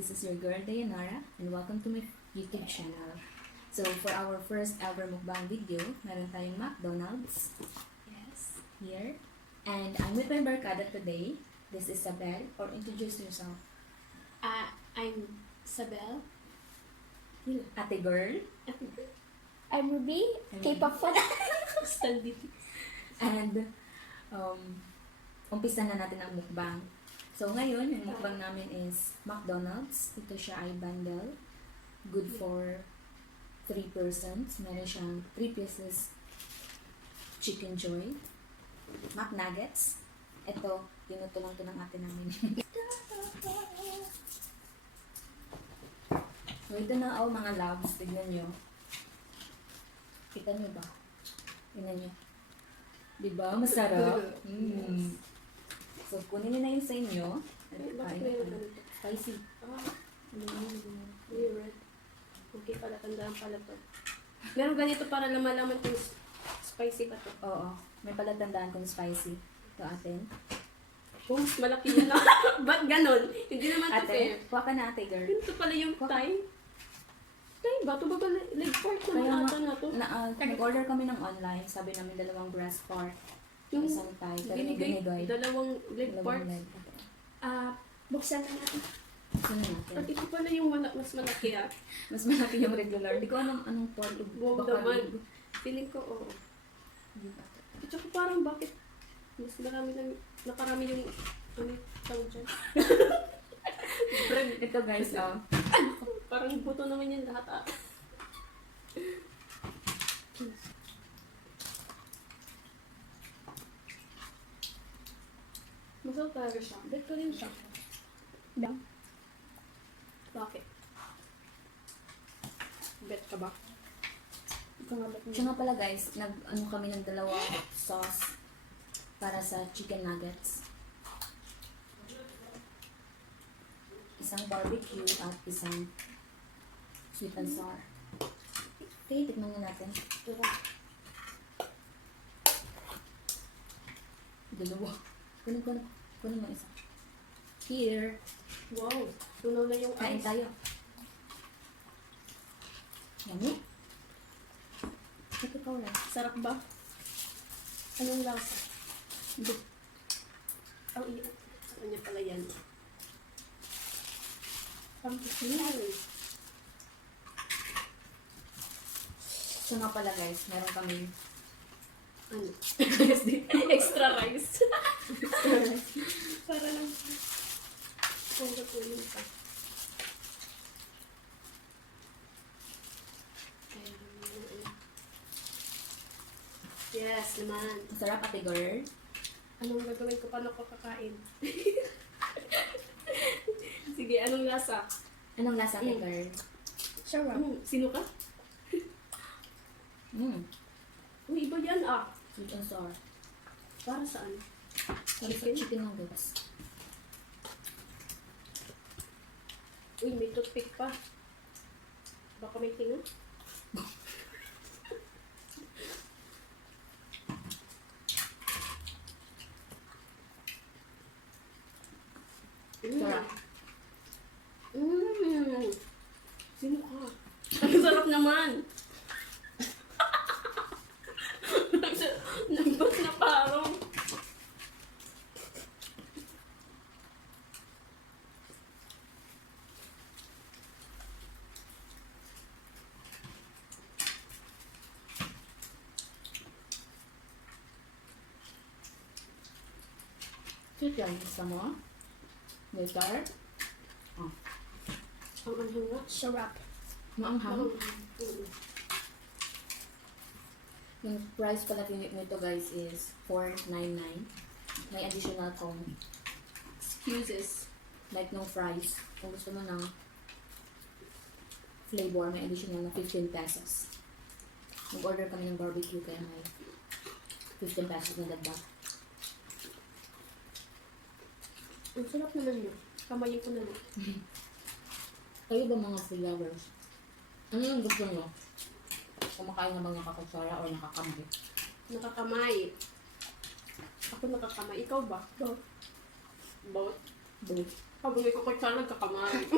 this is your girl Dayanara and welcome to my YouTube channel. So for our first ever mukbang video, meron tayong McDonald's. Yes, here. And I'm with my barkada today. This is Sabel, or introduce yourself. I'm Sabel. Ate girl. I'm Ruby, K-pop fan. And umpisa na natin ang mukbang. So ngayon, yung mukbang namin is McDonald's. Ito siya ay bundle. Good for 3 persons. Meron siyang 3 pieces Chicken Joy, McNuggets. Ito, tinuto lang ito ng ate namin. So ito na mga loves. Tignan nyo. Kita nyo ba? Tignan nyo. Diba? Masarap. So, kunin nyo na yun sa inyo. Bakit meron ganito? Spicy. Weird. Okay pala, tandaan pala to. Meron ganito para malaman kung spicy ba to. Oo. May palatandaan kung spicy. Ito atin. Kung mas malaki yun na. Ba't ganon? Hindi naman to fair. Ate, kuha ka na ate girl. Ito pala yung Thai. Thai ba? Ito ba ba leg part Kaya na ata na to? nag-order kami ng online. Sabi namin 2 breast part. Yung Isang Thai. Pero binigay, dalawang leg part. leg. Buksan na natin. Sino natin? At ito pala yung mas malaki ah. Mas malaki yung regular. Hindi ko anong part. Wow naman. Feeling ko, oo. At saka parang bakit mas nakarami yung ano tawag dyan? Bread. Ito guys, Parang buto naman yan lahat ah. Masarap talaga siya. Bet ko rin siya. Bakit? Bet ka ba? Ikaw nga bet mo. Siya nga pala guys, nag-ano kami ng 2 sauce para sa chicken nuggets. Isang barbecue at isang sweet and sour. Okay, tikman na natin. Dalawa. Kunin mo isa. Here. Wow! Tunaw na yung Kain ice. tayo. Yummy. Ito ka wala. Sarap ba? Anong lasa? Hindi. Ang iya. Ano niya pala yan? Pang-isinal. So nga pala guys, meron kami Ano? Extra rice. Para lang. Kung gatuloy pa. Yes, naman. masarap ate girl. Anong gagawin ko? Paano ko kakain? Sige, anong lasa? Anong lasa ate girl? Sarap. Sino ka? Uy, iba yan ah. Sweet and sour. Para saan? Para sa chicken nuggets. Uy, may toothpick pa. Baka may tinga. Sarap. Sino ka? Ang sarap naman. Nagbat na parang. Sweet yan. Gusto mo? Later. Ang anhang nga. Sarap. Maanghang. Yung price pala nito guys is $4.99. May additional kung Excuses. like no fries. Kung gusto mo ng flavor, may additional na 15 pesos. Nag-order kami ng barbecue kaya may 15 pesos na dagdag. Ang sarap naman yun. Kamayin ko na lang. Kayo ba mga food lovers? Ano yung gusto nyo? Kumakain na bang nakakutsara o nakakambi? Nakakamay. Ako nakakamay. Ikaw ba? Both. Both. Both. Habang may kukutsara, nagkakamay.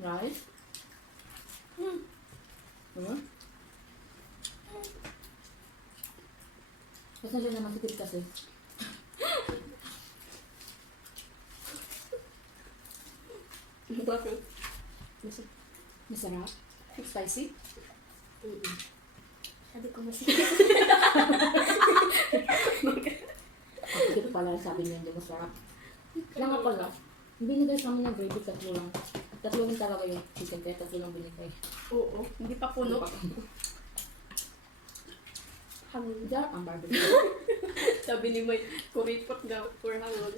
Rice. Diba? Pasensya na masikip kasi. Bakit? Masarap. Spicy. Sabi ko mas Masikip pala sabi niya hindi masarap. Kaya nga pala, binigay sa amin ng gravy, tatlo lang. Tatlo lang talaga yung chicken kaya tatlo lang binigay. Oo. Hindi pa puno. hangin. Sarap ang barbecue. Sabi ni May, kuripot daw for hangon.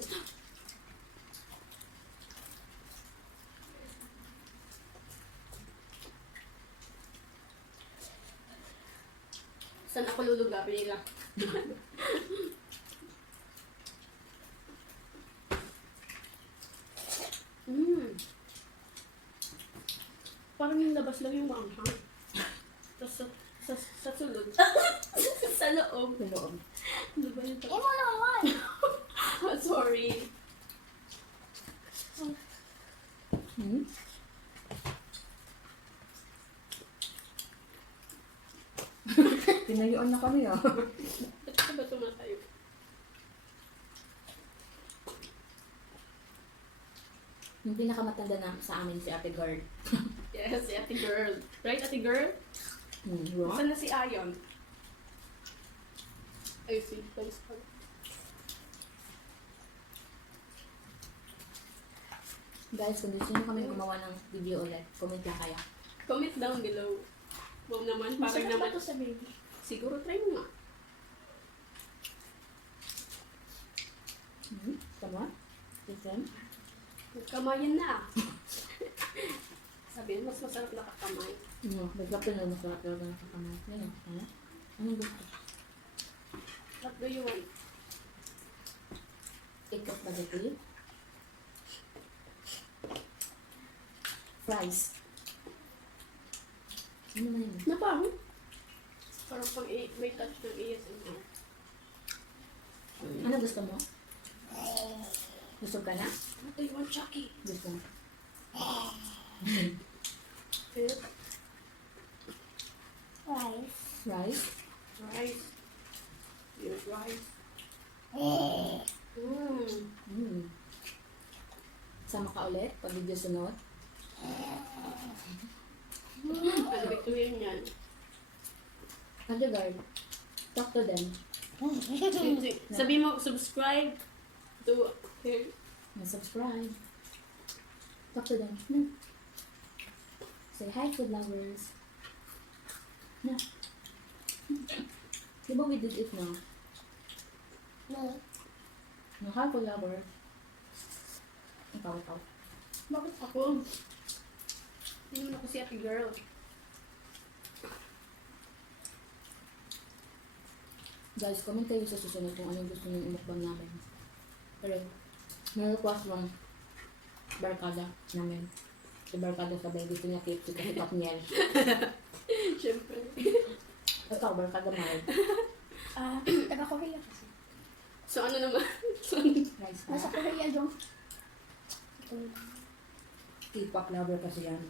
Saan ako lulugapin nila? Mm. Parang yung labas lang yung maanghang. Tapos sa sulod. Sa loob. Loob. Ano ba yun? Eh, mo naman! Sorry. Hmm? Pinayuan na kami ah. Ba't ka ba tumatayo? Yung pinakamatanda na sa amin si Ate Guard. Yes, si ate girl. Right, ate girl? What? Saan na si Ayon? Ay, si Thanks pala. Guys, kung gusto nyo kami gumawa ng video ulit, comment lang kaya. Comment down below. Wow naman, parang Masarap ba naman. to sa baby? Siguro try mo nga. Tama? Listen. Kamayan na. Sabi, mas masarap nakakamay. Nagkap na masarap talaga nakakamay. Yan. Ano? Anong gusto? What do you want? Egg of spaghetti. Fries. Ano naman yun? Na parang? Parang pang may touch ng ASMR. Ano gusto mo? Gusto ka na? What do you want, Chucky? Gusto mo. Phil? Rice. Rice? Rice. Here's rice. Sama ka ulit pag video sunod. Ano ba ito yun yan? Ate Guard, talk to them. Sabi mo, subscribe to her. Subscribe. Talk to them. No. Say hi to lovers. No. Di ba we did it now? No. No, hi to lovers. Ikaw. Bakit ako? Hindi naman ako si ate girl. Guys, comment kayo sa susunod kung anong gusto nyo umukbang namin. Pero, na-request lang barkada namin. Si barkada sabay gusto niya KFC kasi Katniel. Siyempre. Ikaw, barkada mahal. Taga-Korea kasi. So ano naman? Rice Nasa pa. Korea dong. K-pop lover kasi yan.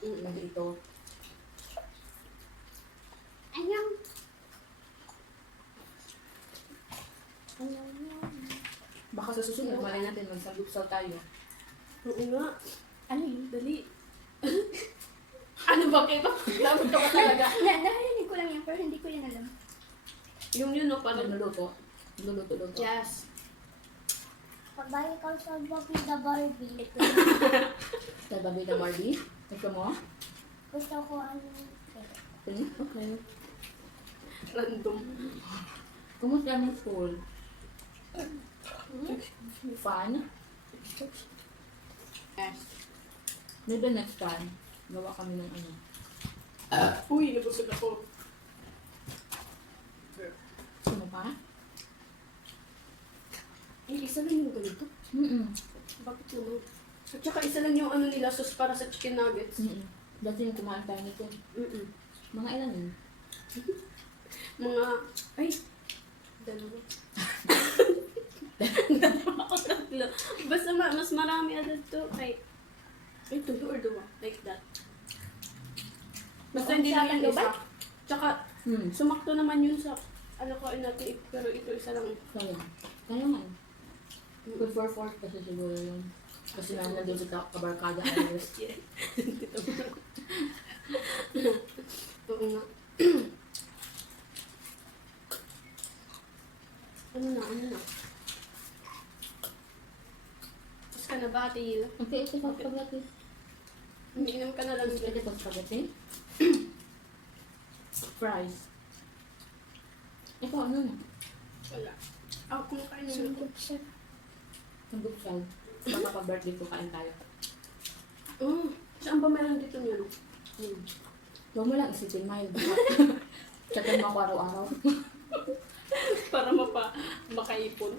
Lagi ito. Anyang. Baka sa susunod, malay natin magsagupsal tayo. Oo nga. Ano yun? Dali. Ano ba kayo? Dapat ka ba talaga? Narinig ko lang yan, pero hindi ko yan alam. Yung yun, no? Parang... Luluto. Luluto. Yes. Pagbalik ko sa Bobby the Barbie, ito. Sa babi na Barbie. Gusto mo? Gusto ko ano. Okay. Random. Kumusta ang school? Fun? Yes. Maybe next time, gawa kami ng ano. Uy, nabusog ako. Ano pa? Eh, isa lang yung ganito. Bakit naman? At saka isa lang yung ano nila, sauce para sa chicken nuggets. Dati yung kumain tayo nito. Mga ilan yun? Mga... Ay! Dalawa. Tatlo. Basta mas marami agad to. Ay, Ay, tulo or duwa. Like that. Basta Kung hindi lang sa yung lubay? isa. Tsaka, sumakto naman yun sa ano kain natin. Pero ito isa lang. Kaya. Kaya nga. Good for 4 kasi siguro yun. Kasi nga nandun sa kabarkada hours. Oo nga. Ano na? Tapos ka na ba, Ate Hila? Okay, ito pa spaghetti. Umiinom ka na lang dyan. Ito pa spaghetti. Fries. Ito ano na? Wala. Ako kumakain naman ako. Sambuksal. Baka pa birthday ko kain tayo. Saan ba meron dito nyo? Huwag mo lang isipin, mild. Tsaka mo ako araw-araw. Para makaipon.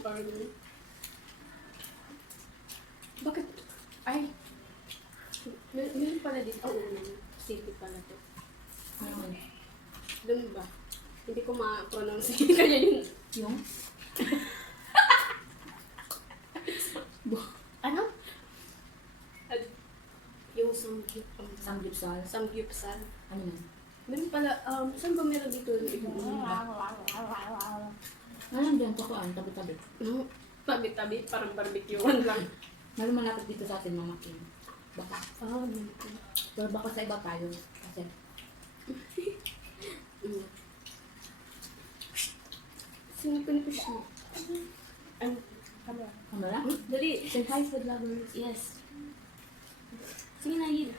Parang bakit? Ay. Meron pala dito. Oo, city pala to. Ano? Doon ba? Hindi ko ma-pronounce. Kaya yun. Yung? Ano? Yung Samgyeopsal. samgyupsal. Ano yun? Meron pala, saan ba meron dito yung ibang Alam dyan, tukuan, tabi-tabi. tabi-tabi, parang barbecuean lang. Meron malapit dito sa atin, Mama Kim. Baka. Meron. Pero baka sa iba tayo. Kasi, Sino ko nito siya? Ano? kamera? Dali. Say hi, food lovers. Yes. Sige na, Hila.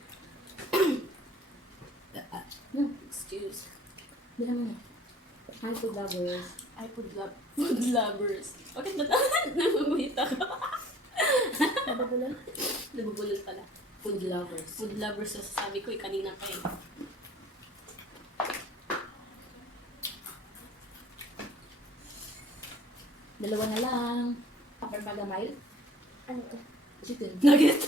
No, Excuse. bilang mo na. Hi, food lovers. Ay, food lovers. Bakit namamahita ka? Nababulan? Nabubulol pala. Food lovers. Food lovers sa sasabi ko, kanina pa eh. Dalawa na lang. Barkada mile? Ano to? Chicken. Nugget.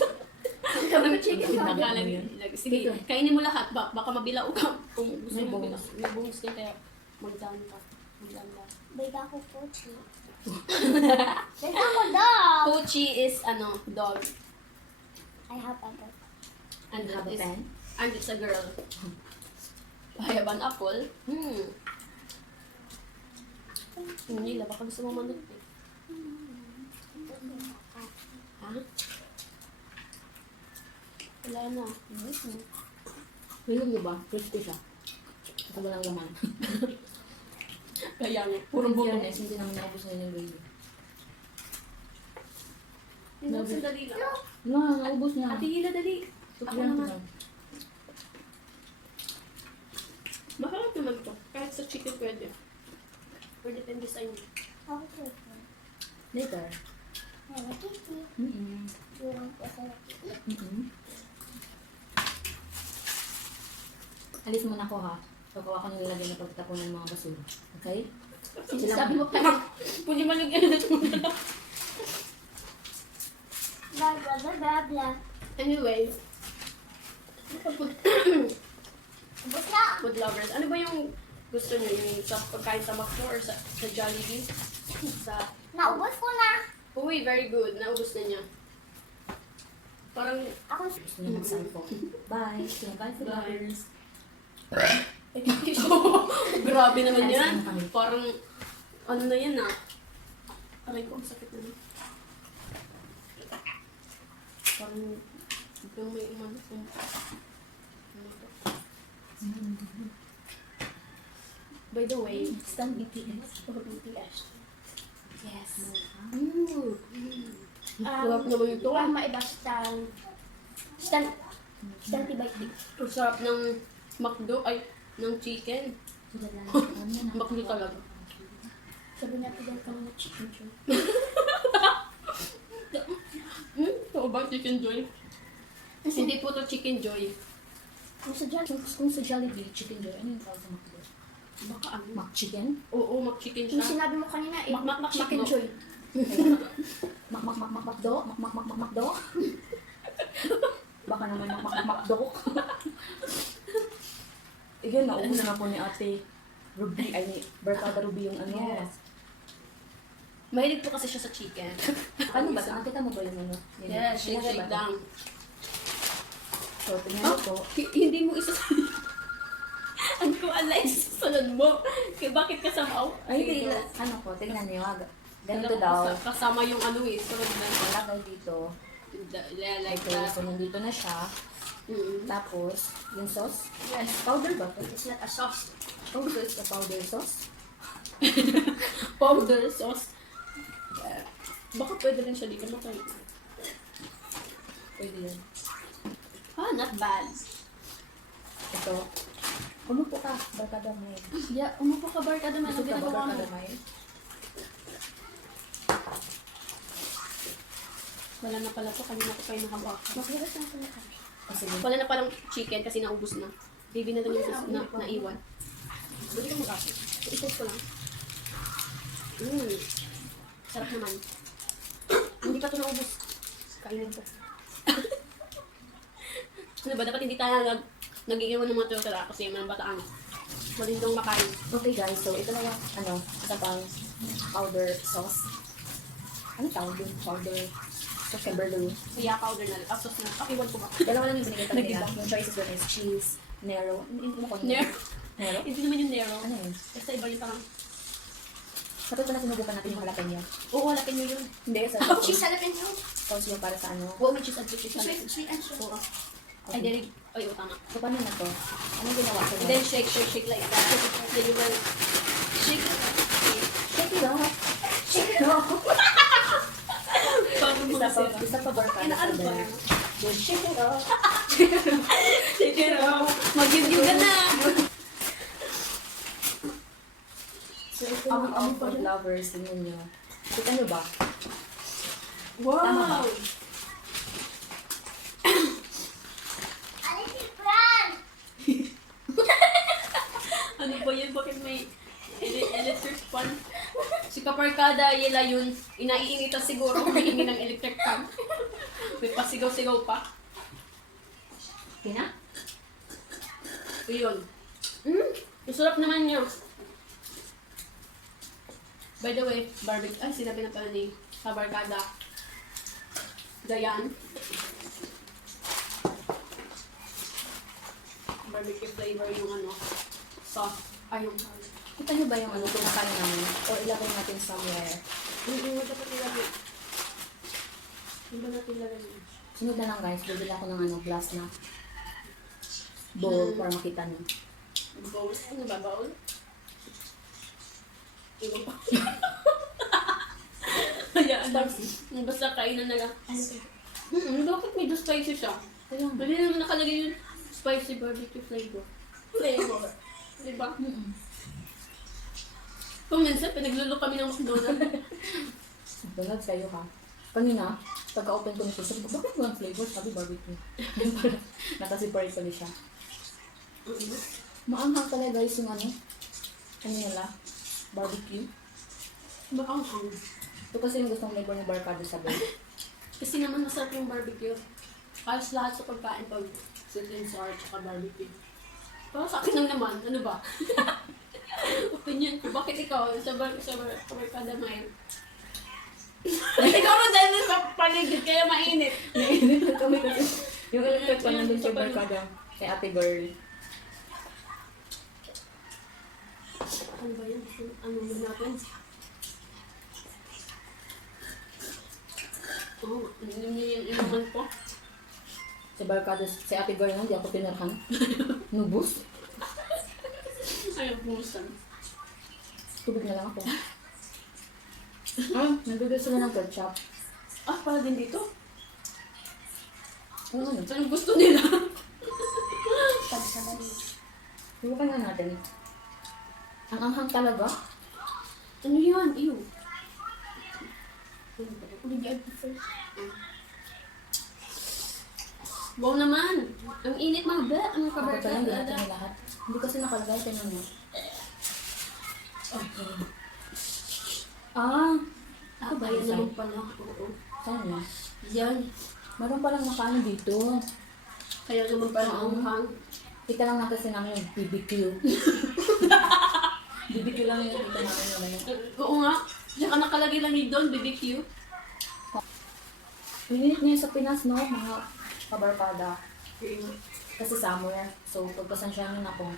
Sabi ko chicken Nugget. nugget. Akala niyo. Sige, kainin mo lahat. Baka mabilao ka. Kung gusto May mo bonus. mabilao. May bonus din kaya magdaan ka. Magdaan ka. Bida ko pochi. Bida ko dog. Pochi is dog. I have a dog. And Have a is, pen? and it's a girl. I have an apple. Nila, baka gusto mo manot eh. Ha? Wala na. Wilong diba? Crispy siya. Ito walang laman. Kaya nga. Puro fairness, hindi naman naubos na yung gravy. Hindi sandali lang. No, naubos niya. Ate Hila, dali. Ako naman. Maharap naman to. Kahit sa chicken pwede. Or depende sa inyo. Ako chicken. Later. Ay, nakiki. Yung ko sa nakiki. Alis mo na ako ha. Pagkawa ko nilagay na pagtapunan ng mga basura. Okay? Sabi mo pa. Pwede malag-edit mo na. Blah, blah, blah, blah, blah. Anyway. Ubus na. Food lovers. Ano ba yung gusto niyo? Yung sa pagkain sa McDo or sa Jollibee? Naubos ko na. Uy, very good. Naubos na niya. Parang, Ako Gusto niya mag-cellphone. Bye. Bye, food lovers. grabe naman Alis yan. na kami. Parang, ano na yan ah. Aray ko, ang sakit na yan. Parang, biglang may umano kung... By the way, Stand BTS. for BTS. Yes. Sarap naman ito. maiba stand. Stand tibay-tib. Ang sarap ng McDo, ay, ng chicken. McDo talaga. Sabi natin dyan kami na chicken joy. Oo ba, Chicken Joy? Hindi po to Chicken Joy. Kung sa Jollibee, chicken joy, ano yung tawag sa McDo? Baka ano? McChicken? Oo, McChicken Yung siya. sinabi mo kanina eh. Chicken Joy. Macdo? Macdo? Baka naman Macdo. Again, naubos na po ni Ate Ruby, ay Barkada Ruby yung ano. Yes. Mahilig po kasi siya sa chicken. Paano ba? Nakita mo ba yung ano? Yun, Yes, shake, nilagay shake ba? lang. So, tingnan mo po. Hindi mo isa Ano ko alay susunod mo? Kaya bakit kasama? Ay, hindi. Ano po, tingnan niyo. Ganito daw. Kasama yung ano eh. Sunod na. Nalagay dito. Like Okay, that. so nandito na siya. Mm-mm. Tapos, yung sauce. Yes. Powder ba to? It's not a sauce. Oh, so it's the powder sauce. Powder sauce. Baka pwede rin siya dito matay. Pwede yan. Ah, not bad. Ito. Umupo ka. Barkada mo yun. Yeah, umupo ka barkada man ang Gusto ka ba ginagawa mo. barkada mo yun? Wala na pala to, kanina ko pa yung nakabak. Makilas na ako na kami. Oh, sige. Wala na palang chicken kasi naubos na. Baby na lang yung naiwan. Balik ka mag-apo. I-test ko lang. Sarap naman. Hindi pa ito naubos. Kainin ko. Ano ba, dapat hindi tayo nag-iiwan ng mga tira-tira kasi yung mga bataan. Malindong makain. Okay guys, so ito na yung isa pang powder sauce. Ano tawag yun? Powder sauce Kimberly. Kaya powder na lang. Sauce na. Pakiwan ko ba? Dalawa lang yung binigay talaga nila. Nag-iba. Yung choices doon is cheese, Nero. Ano ko? Nero? Nero? Hindi naman yung Nero. Ano yun? Basta iba yung parang, Kapag pala sinubukan natin yung jalapeno. oo, halapin nyo yun. Hindi, sa Cheese jalapeno. sauce yung para sa ano. Oo, may cheese and cheese. Sweet, sweet and sweet. Oo. Ay, dirig. Ay, oo, tama. So, paano na to? Anong ginawa ko? And then shake, shake, shake like that. Then you will shake. Shake it off. Shake it off. Paano mo kasi? Isa pa barkada sa Ano ba? dalawa. Then shake it off. Shake it off. Mag-give ka na. So, ito yung mga food lovers. Tingnan nyo. Kita nyo ba? Tama ba? Wow. Alis si Fran! Ano ba yun? Bakit may electric fan? Si Kaparkada, yela yun. Inaiinitan siguro humihingi ng electric fan. May pasigaw-sigaw pa. Tina? Yun. Masarap naman niya. By the way, barbecue. Ay, sinabi na pala ni Kabarkada. Dayan. Barbecue flavor yung ano, sauce. Ay, yung sauce. Kita nyo ba yung ano, pinakain namin? O ilagay natin somewhere? Dapat ilagay. Yung ba natin ilagay yun? Sunod na lang guys, bibili ako ng ano, glass na bowl para makita nyo. Bowl? Ano ba, bowl? Iwan pa. Hayaan lang. Basta kainan na lang. Bakit medyo spicy siya? Kaya nga. Bali naman nakalagay yung spicy barbecue flavor. Flavor. Diba? Kung minsan, pinaglulok kami ng McDonald's. McDonald's kayo ha. Kanina, pagka-open ko nito, sabi ko, bakit walang flavor? Sabi barbecue. Yung pala, nakasiparate pala siya. Maanghang pala guys yung ano nila, barbecue. Maanghang. Ito kasi yung gustong flavor ng barkada sa bowl. Kasi naman masarap yung barbecue. Halos lahat sa pagkain pag sweet and sour tsaka barbecue. Pero sa akin lang naman, ano ba? Opinion ko, bakit ikaw sa barkada main? Siguro dahil sa paligid kaya mainit. Nainit kami kasi. Yung electric pa nandun sa barkada kay ate girl. Ano ba yun? Ano ba natin? Oo, ano yung inuman ko? Si barkada, si ate girl hindi ako pinarhan. Nubus. Ayaw busan. Tubig na lang ako. Nagbigay sila ng ketchup. Ah, para din dito? Ano ano? So, yung gusto nila. Pagsalari. Subukan nga natin. Ang anghang talaga. Ano yan? Ew. Wow naman! Ang init mga ba? Ang Ako pala, hindi natin kabarkada. yung lahat. Hindi kasi nakalagay. Tingnan mo. Ah! Ah, bayan naman pala. Oo. Saan na? Yan. Meron palang nakaano dito. Kaya naman pala ang hang. Kita lang na kasi namin yung BBQ. BBQ lang yung kita namin naman. Oo nga. Saka nakalagay lang yun doon, BBQ. Init niya sa Pinas, no? Mga kabarkada. Green. Kasi summer. So, pagpasensyahan ako.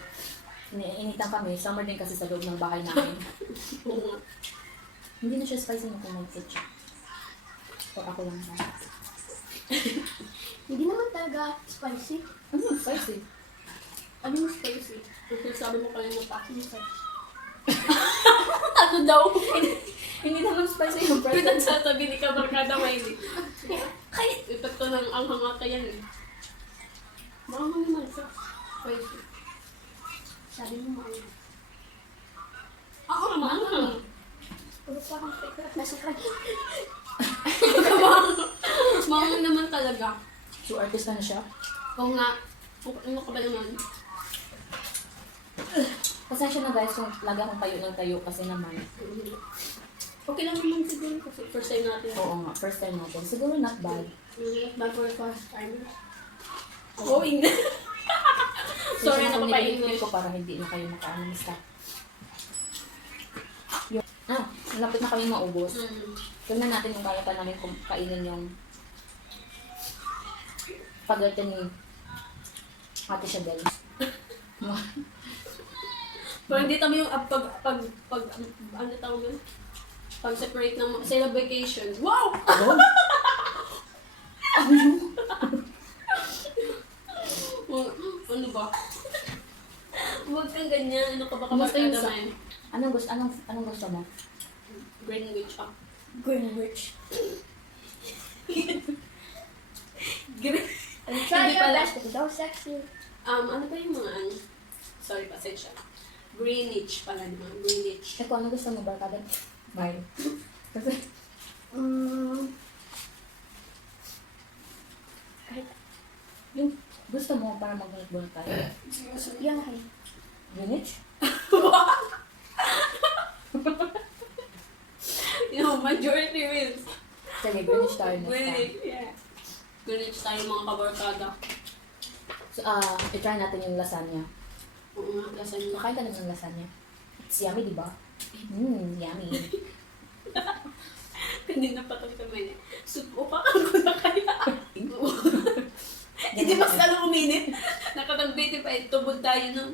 Iniinitan kami. Summer din kasi sa loob ng bahay namin. Oo nga. Hindi na siya spicy na kung may ketchup. Or ako lang ba? Hindi naman talaga spicy. Ano yung spicy? Ano yung spicy? Kasi sabi mo kanina packing spicy. Ano daw? Hindi naman spicy yung present. Pinagsasabi ni Kabarkada Wiley. Epekto ng anghang ata yan eh. Maanghang naman siya. Spicy. Sabi mo maanghang. Oo, maanghang. Puro parang fake na sa kanya. Maanghang naman talaga. So, artist na siya. Oo nga. Ano ka ba naman? Pasensya na guys kung lagi akong tayo ng tayo kasi naman. Okay lang naman siguro kasi first time natin. Oo nga, first time natin. Siguro not bad. Back for the first time. Going. Sorry, na napapa-English. ko para hindi na kayo makaano ng stop. Malapit na kami maubos. Tignan natin yung kaya pa namin kung kainin yung spaghetti ni Ate Shadel. Pero hindi kami yung ano tawag yun? Pag-separate ng sila vacation. Wow! Ano ba? Huwag kang ganyan. Ano ka ba Kumusta yung kabarkada sa- man? Anong gusto mo? Greenwich up. Greenwich. Hindi Try your pala. best. Don't sexy. Ano ba yung mga ano? Sorry, pasensya. Greenwich pala naman. Greenwich. Eko, ano gusto mo barkada? Bye. Kasi, Kahit yung gusto mo para mag-bunot tayo. yan ay. Greenwich? Majority wins. Sige, Greenwich tayo next time. Greenwich, yeah. Greenwich tayo mga kabarkada. So, i-try natin yung lasagna. Oo nga, lasagna. Makain ka na ng lasagna. It's yummy, di ba? Yummy. Kanina pa ito kami. Upakan ko na kaya. Hindi mas lalo uminit. Nakatag-beauty pa tubod tayo ng...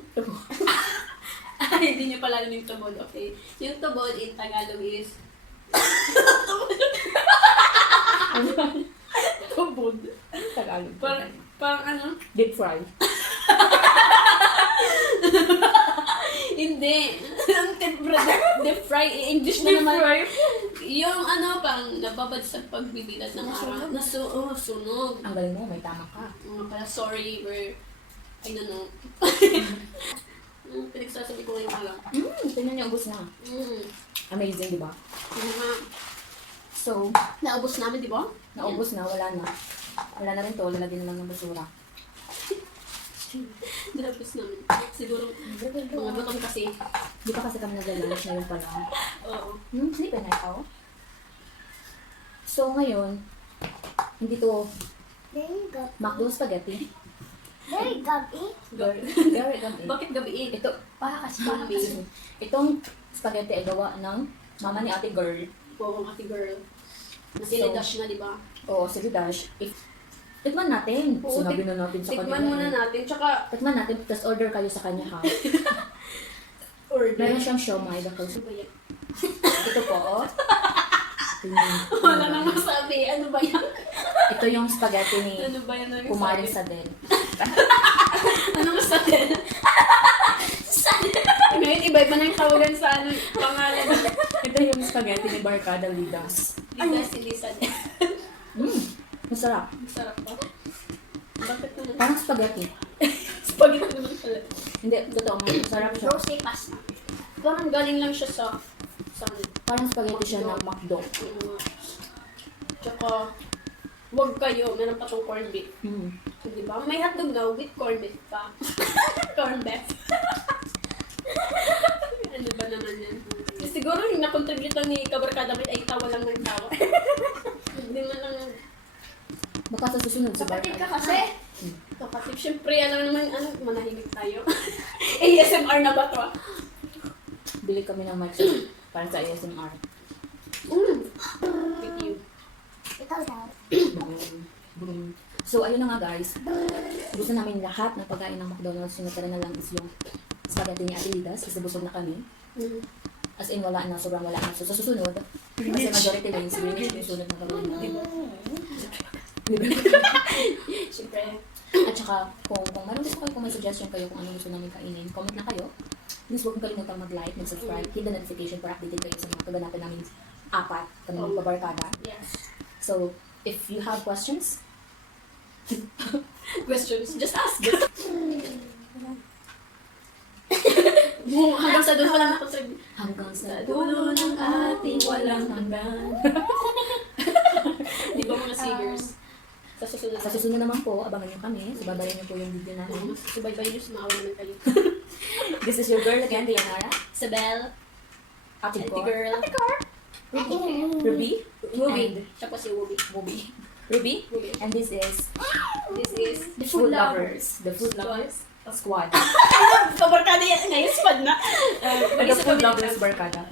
Ay, hindi niyo pala alam yung tubod. Okay. Yung tubod in Tagalog is... Tubod. Tagalog. Parang ano? Deep fry. Hindi. Ang deep fry. English na naman. Yung ano, parang nababad sa pagbibilad ng araw. Sunog. Ang galing mo, may tama ka. Pala, sorry, we're... I don't know. Pinagsasabi ko ngayon lang. Tingnan niyo, ubos na. Amazing, di ba? So, Naubos namin, di ba? naubos na, wala na. Wala na rin to, lalagyan na lang ng basura. Naubos namin. Siguro, mga gutom kasi. Di pa kasi kami nag-lunch ngayon pa lang. Oo. Sleep na ako. So, ngayon, hindi to There you go. McDo spaghetti. There you go. Eh? Very good. Bakit gabi? Ito, Pakas. itong spaghetti ay gawa ng mama ni ate girl. Oo, ate girl. Nasilidash na, di ba? O, sige Dash. Tikman natin. Oo, Sinabi na natin sa Tikman muna kanila. natin. Tsaka, Tikman natin, tapos order kayo sa kanya ha. order. Meron siyang siomay. Ito po, oh. Wala nang masabi. Ano ba yan? Ito yung spaghetti ni Ano ba yan? Ano Kumari masabi? sa Den. Ano masabi? Ngayon, iba-iba na yung tawagan sa ano, pangalan. Ito yung spaghetti ni Barkada Lidas. Lidas, ilisan. Masarap. Masarap pa. Bakit naman? Parang spaghetti. Spaghetti naman pala. Hindi, totoo. Masarap siya. Rosé pasta. Parang galing lang siya sa ano. Parang spaghetti siya ng McDo. Tsaka, wag kayo, meron pa tong corned beef. Di ba? May hotdog na with corned beef pa. Corned beef. Ano ba naman yan? Siguro yung na-contribute lang ni Kabarkada Mit ay tawa lang ng tawa. Hindi man lang. Baka sa susunod sa Kapatid ka Barkada. kasi. Kapatid, syempre, alam naman, manahimik tayo. ASMR na ba to? Bili kami ng mic para sa ASMR. With you. Ikaw daw. So, ayun na nga guys. Gusto namin lahat ng pagkain ng McDonald's. Yung natira na lang is yung spaghetti ni Ate Lidas kasi busog na kami. As in, wala na. Sobrang wala na. So, sa susunod, kasi majority wins, Greenwich yung sunod na gawin na. Siyempre. At saka, kung meron gusto kayo, kung may suggestion kayo kung ano gusto namin kainin, comment na kayo. Please huwag kalimutan mag-like, mag-subscribe, hit the notification para updated kayo sa mga kaganapan namin 4 kami magbabarkada. Yes. So, if you have questions, Questions, just ask. Hanggang sa doon wala na ako sabi. hanggang sa dulo ng ating walang hanggan. Di ba mga singers? Sa susunod. Sa susunod naman po, abangan nyo kami. Subabayan nyo po yung video namin. Subaybay nyo, sumaawa naman kayo. This is your girl again, Dianara. Sabel, Ate Ate Cor. Girl, Ruby. Ruby. And Siya po si Ruby. Ruby. Ruby. And this is This is the Food Lovers. The Food Lovers Squad. Pabarkada yan. Ngayon, spad na. The Food Lovers Barkada.